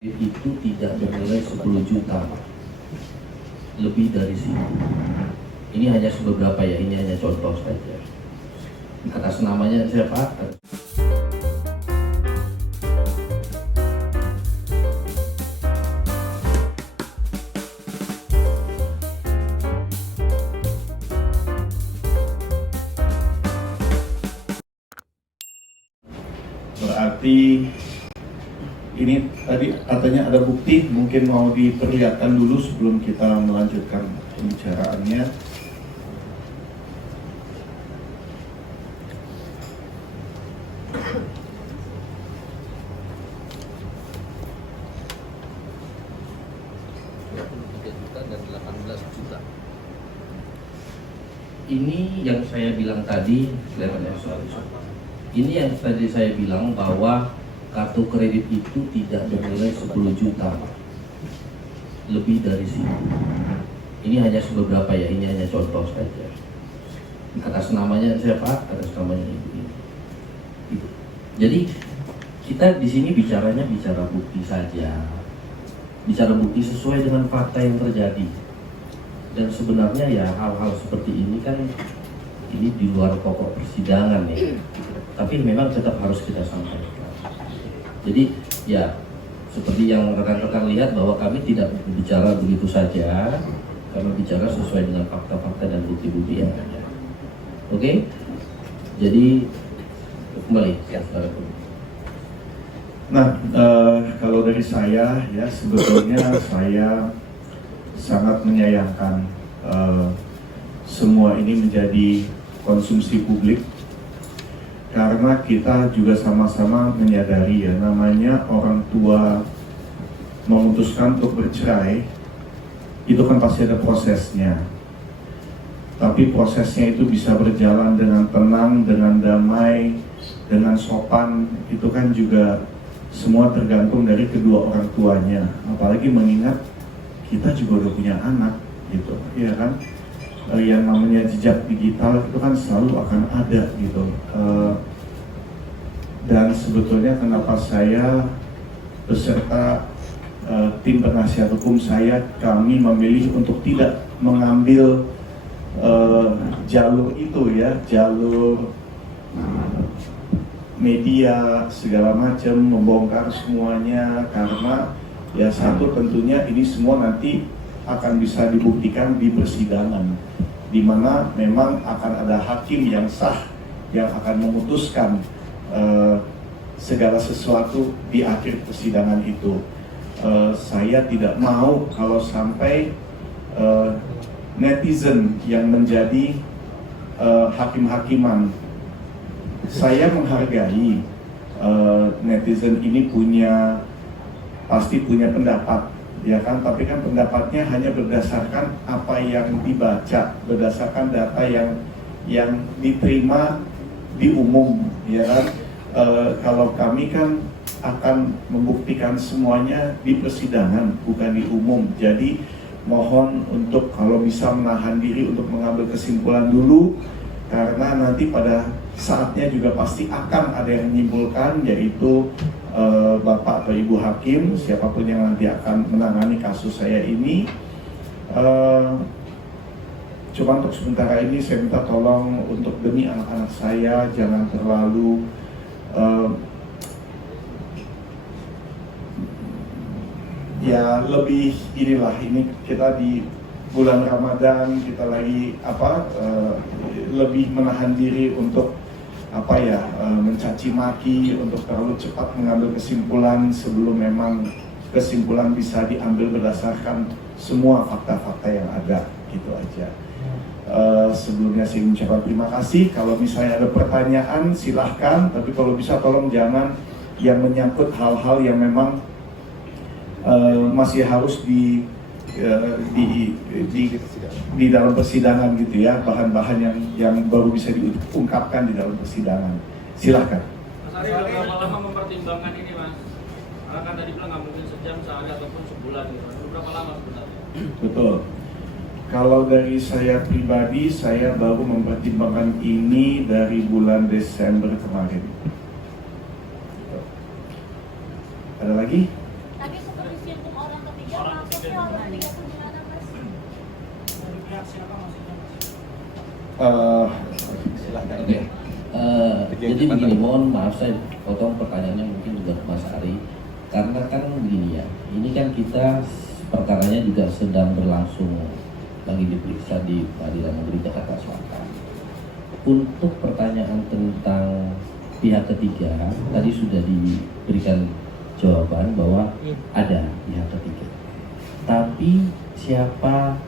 Itu tidak bernilai 10 juta, lebih dari situ. Ini hanya beberapa ya, ini hanya contoh saja. Atas namanya siapa? Berarti ini tadi katanya ada bukti, mungkin mau diperlihatkan dulu sebelum kita melanjutkan pembicaraannya. Dan 18 juta. Ini yang saya bilang tadi, ini yang tadi saya bilang bahwa kartu kredit itu tidak bernilai 10 juta, lebih dari situ. Ini hanya beberapa ya, ini hanya contoh saja. Atas namanya siapa? Atas namanya ibu ini. Jadi kita di sini bicara bukti saja, bicara bukti sesuai dengan fakta yang terjadi. Dan sebenarnya ya hal-hal seperti ini kan ini di luar pokok persidangan ya, tapi memang tetap harus kita sampaikan. Jadi ya seperti yang rekan-rekan lihat bahwa kami tidak bicara begitu saja, kami bicara sesuai dengan fakta-fakta dan bukti-bukti yang ada. Oke? Jadi kembali ya, Nah, kalau dari saya ya sebetulnya saya sangat menyayangkan semua ini menjadi konsumsi publik. Karena kita juga sama-sama menyadari ya, namanya orang tua memutuskan untuk bercerai, itu kan pasti ada prosesnya. Tapi prosesnya itu bisa berjalan dengan tenang, dengan damai, dengan sopan, itu kan juga semua tergantung dari kedua orang tuanya. Apalagi mengingat kita juga udah punya anak, gitu, ya kan? Yang namanya jejak digital itu kan selalu akan ada gitu. Dan sebetulnya kenapa saya beserta tim penasihat hukum saya, kami memilih untuk tidak mengambil jalur itu ya, jalur media segala macam membongkar semuanya, karena ya satu tentunya ini semua nanti akan bisa dibuktikan di persidangan, di mana memang akan ada hakim yang sah yang akan memutuskan segala sesuatu di akhir persidangan itu. Saya tidak mau kalau sampai netizen yang menjadi hakim-hakiman. Saya menghargai netizen ini pasti punya pendapat, ya kan, tapi kan pendapatnya hanya berdasarkan apa yang dibaca, berdasarkan data yang diterima di umum, ya kan. Kalau kami kan akan membuktikan semuanya di persidangan, bukan di umum. Jadi mohon untuk kalau bisa menahan diri untuk mengambil kesimpulan dulu, karena nanti pada saatnya juga pasti akan ada yang menyimpulkan, yaitu Bapak atau Ibu Hakim, siapapun yang nanti akan menangani kasus saya ini. Cuma untuk sementara ini saya minta tolong untuk demi anak-anak saya jangan terlalu ya lebih inilah, ini kita di bulan Ramadan, kita lagi lebih menahan diri untuk mencaci maki, untuk terlalu cepat mengambil kesimpulan sebelum memang kesimpulan bisa diambil berdasarkan semua fakta-fakta yang ada, gitu aja. Sebelumnya saya mengucapkan terima kasih. Kalau misalnya ada pertanyaan silahkan, tapi kalau bisa tolong jangan yang menyangkut hal-hal yang memang masih harus di dalam persidangan gitu ya, bahan-bahan yang baru bisa diungkapkan di dalam persidangan. Silahkan. Mas Ari, berapa lama mempertimbangkan ini, Mas? Karena kan tadi bilang nggak mungkin sejam, sehari ataupun sebulan gitu. Berapa lama sebenarnya? Betul. Kalau dari saya pribadi, saya baru mempertimbangkan ini dari bulan Desember kemarin. Ada lagi? Tapi Silahkan. Oke. Jadi begini, mohon maaf saya potong pertanyaannya mungkin juga ke Mas Ari, karena kan begini ya, ini kan kita perkaranya juga sedang berlangsung lagi diperiksa di Pengadilan Negeri Jakarta Selatan. Untuk pertanyaan tentang pihak ketiga, tadi sudah diberikan jawaban bahwa ada pihak ketiga. Tapi siapa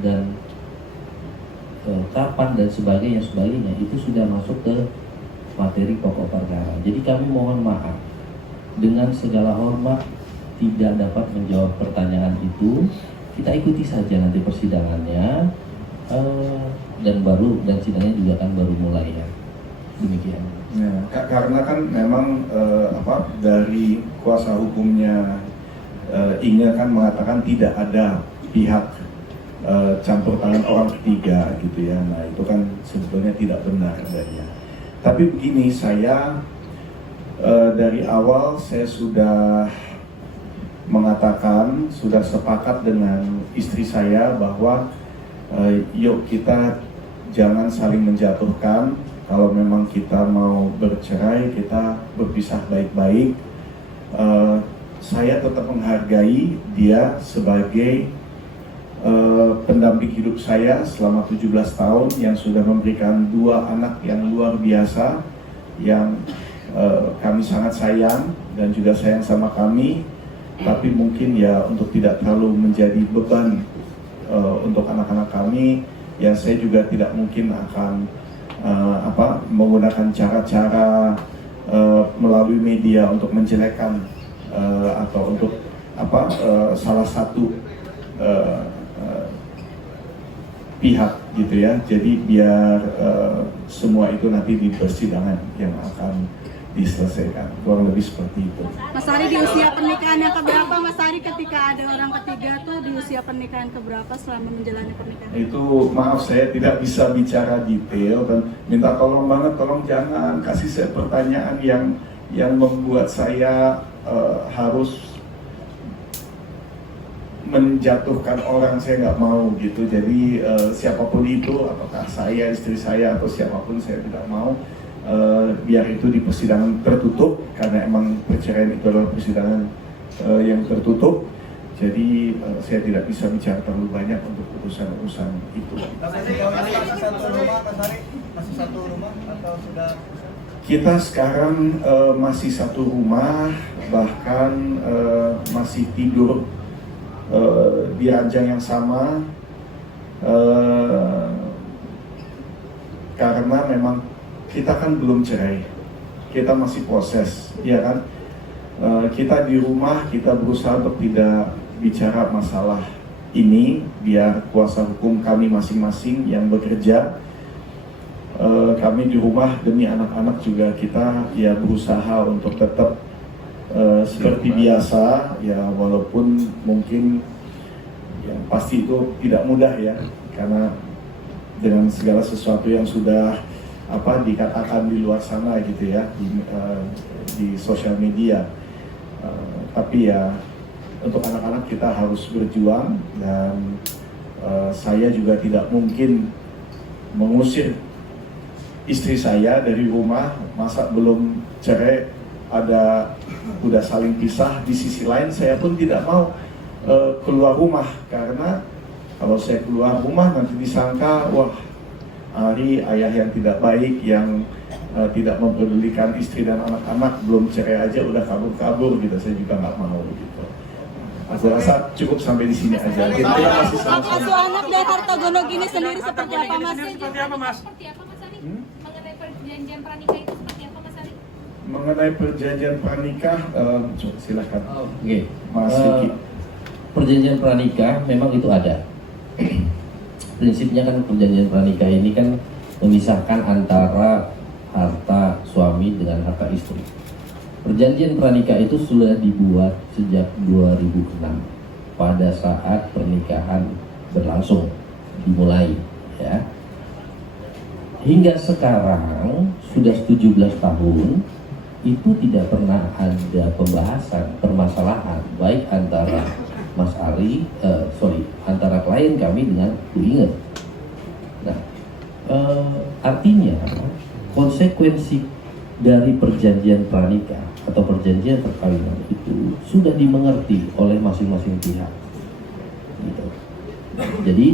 dan kapan dan sebagainya itu sudah masuk ke materi pokok perkara. Jadi kami mohon maaf dengan segala hormat tidak dapat menjawab pertanyaan itu. Kita ikuti saja nanti persidangannya dan sidangnya juga kan baru mulai ya. Demikian. Ya, karena kan memang dari kuasa hukumnya Inge kan mengatakan tidak ada pihak campur tangan orang ketiga gitu ya. Nah itu kan sebetulnya tidak benar adanya. Tapi begini, saya dari awal saya sudah mengatakan, sudah sepakat dengan istri saya bahwa yuk kita jangan saling menjatuhkan. Kalau memang kita mau bercerai, kita berpisah baik-baik. Saya tetap menghargai dia sebagai pendamping hidup saya selama 17 tahun yang sudah memberikan 2 anak yang luar biasa, yang kami sangat sayang dan juga sayang sama kami. Tapi mungkin ya untuk tidak terlalu menjadi beban untuk anak-anak kami, ya saya juga tidak mungkin akan menggunakan cara-cara melalui media untuk menjelekkan atau untuk salah satu pihak gitu ya. Jadi biar semua itu nanti di persidangan yang akan diselesaikan, kurang lebih seperti itu. Mas Ari, di usia pernikahan yang keberapa Mas Ari ketika ada orang ketiga tuh di usia pernikahan keberapa selama menjalani pernikahan? Itu maaf saya tidak bisa bicara detail dan minta tolong banget, tolong jangan kasih saya pertanyaan yang membuat saya harus menjatuhkan orang. Saya nggak mau gitu. Jadi siapapun itu, apakah saya, istri saya atau siapapun, saya tidak mau. Biar itu di persidangan tertutup, karena emang perceraian itu adalah persidangan yang tertutup. Jadi saya tidak bisa bicara terlalu banyak untuk urusan-urusan itu. Masih satu rumah atau sudah? Kita sekarang masih satu rumah, bahkan masih tidur di ranjang yang sama, karena memang kita kan belum cerai, kita masih proses, ya kan? Kita di rumah, kita berusaha untuk tidak bicara masalah ini, biar kuasa hukum kami masing-masing yang bekerja. Kami di rumah demi anak-anak juga kita ya berusaha untuk tetap seperti biasa, ya walaupun mungkin ya pasti itu tidak mudah ya, karena dengan segala sesuatu yang sudah dikatakan di luar sana gitu ya, di sosial media. Tapi ya untuk anak-anak kita harus berjuang, dan saya juga tidak mungkin mengusir istri saya dari rumah. Masa belum cerai udah saling pisah. Di sisi lain saya pun tidak mau keluar rumah, karena kalau saya keluar rumah nanti disangka wah Ari ayah yang tidak baik, yang tidak mempedulikan istri dan anak-anak, belum cerai aja udah kabur-kabur gitu. Saya juga nggak mau gitu. Aku rasa cukup sampai di sini aja. Kita masih sama-sama. Asuh anak dari Hartogono gini sendiri seperti apa Mas? Seperti apa Mas? Seperti apa Mas Ari? Mengenai perjanjian pranikah itu seperti apa Mas Ari? Mengenai perjanjian pranikah, silakan. Oke. Mas Riki. Perjanjian pranikah memang itu ada. Prinsipnya kan perjanjian pranikah ini kan memisahkan antara harta suami dengan harta istri. Perjanjian pranikah itu sudah dibuat sejak 2006 pada saat pernikahan berlangsung dimulai ya. Hingga sekarang sudah 17 tahun itu tidak pernah ada pembahasan permasalahan baik antara Mas Ari, antara klien kami dengan Bu Inge. Nah, Artinya konsekuensi dari perjanjian pranikah atau perjanjian perkawinan itu sudah dimengerti oleh masing-masing pihak. Gitu. Jadi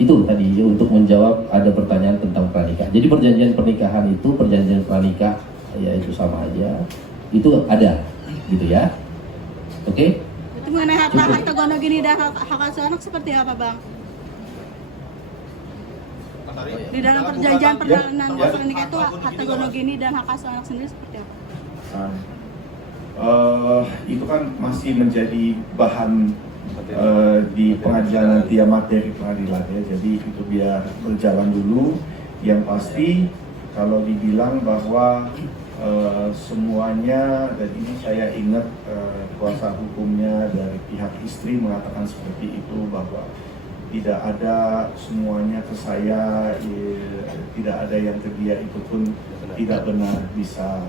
itu tadi untuk menjawab ada pertanyaan tentang pranikah. Jadi perjanjian pernikahan itu perjanjian pranikah ya itu sama aja. Itu ada gitu ya. Oke? Itu mengenai harta gonogini dan hak asuh anak seperti apa, Bang? Di dalam perjanjian perjalanan pernikah itu harta gonogini dan hak asuh anak sendiri seperti apa? Itu kan masih menjadi bahan di pengadilan nanti ya, materi pengadilan ya. Jadi itu biar berjalan dulu. Yang pasti kalau dibilang bahwa semuanya, dan ini saya ingat kuasa hukumnya dari pihak istri mengatakan seperti itu, bahwa tidak ada semuanya ke saya, tidak ada yang ke dia, itu pun tidak benar, bisa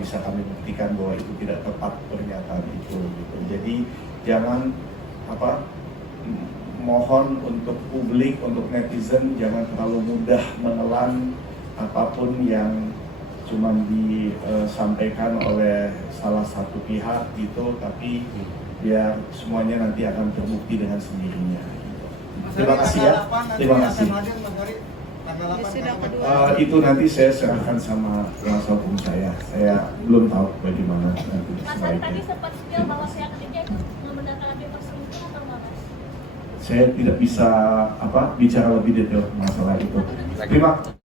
bisa kami buktikan bahwa itu tidak tepat pernyataan itu gitu. Jadi jangan mohon untuk publik, untuk netizen jangan terlalu mudah menelan apapun yang cuma disampaikan oleh salah satu pihak gitu, tapi biar semuanya nanti akan terbukti dengan sendirinya. Terima kasih ya. Terima kasih. Itu nanti saya serahkan sama kuasa hukum saya. Saya belum tahu bagaimana nanti. Mas Ari tadi sempat spill bahwa pihak ketiga itu membenarkan perselingkuhan atau enggak, Mas? Saya tidak bisa bicara lebih detail masalah itu. Terima